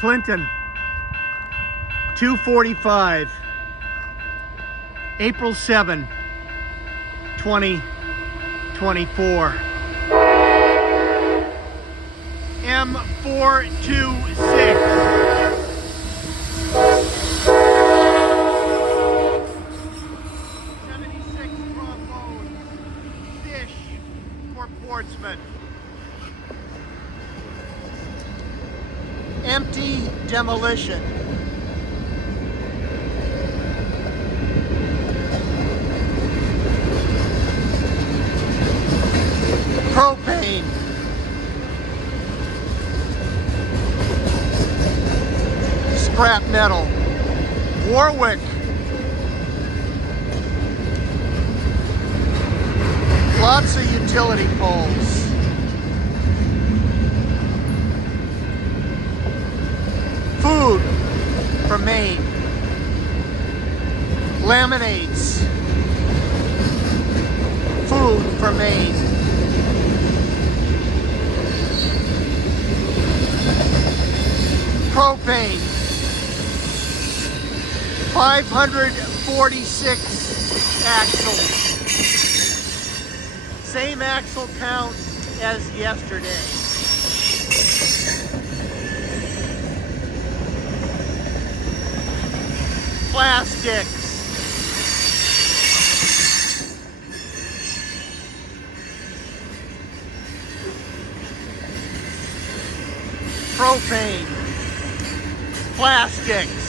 Clinton, 2:45, April 7, 2024. M426. 76 trombones. Fish for Portsmouth. Empty demolition. Propane. Scrap metal. Warwick. Lots of utility poles. Food from Maine. Laminates. Food from Maine. Propane. 546 axles. Same axle count as yesterday. Plastics. Propane. Plastics.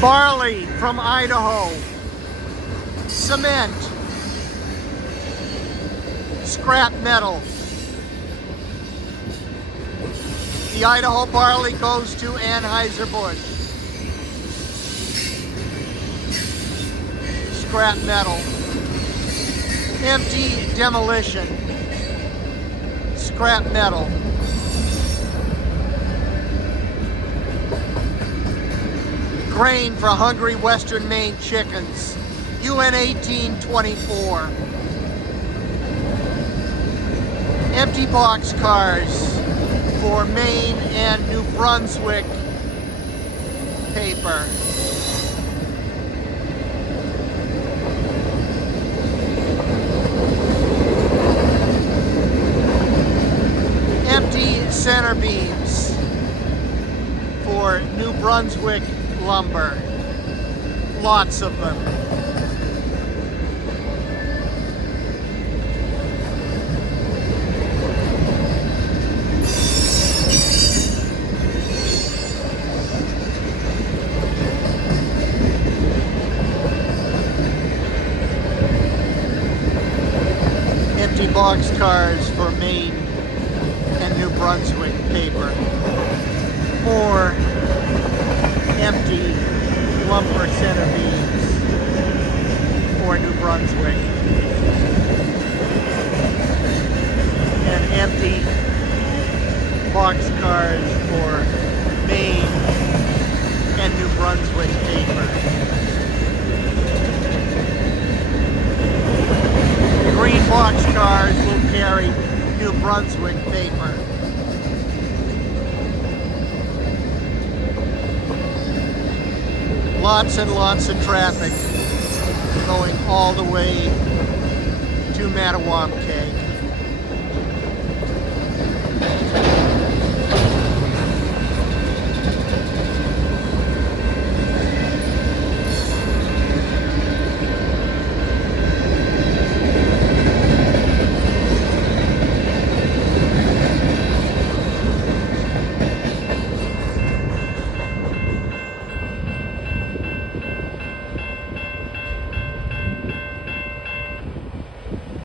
Barley from Idaho. Cement. Scrap metal. The Idaho barley goes to Anheuser-Busch. Scrap metal. Empty demolition. Scrap metal. Grain for hungry Western Maine chickens. UN 1824. Empty box cars for Maine and New Brunswick paper. Empty center beams for New Brunswick lumber. Lots of them. Empty box cars for Maine and New Brunswick paper. More empty lumber center beams for New Brunswick. And empty box cars for Maine and New Brunswick paper. The green box cars will carry New Brunswick paper. Lots and lots of traffic going all the way to Mattawamkeag.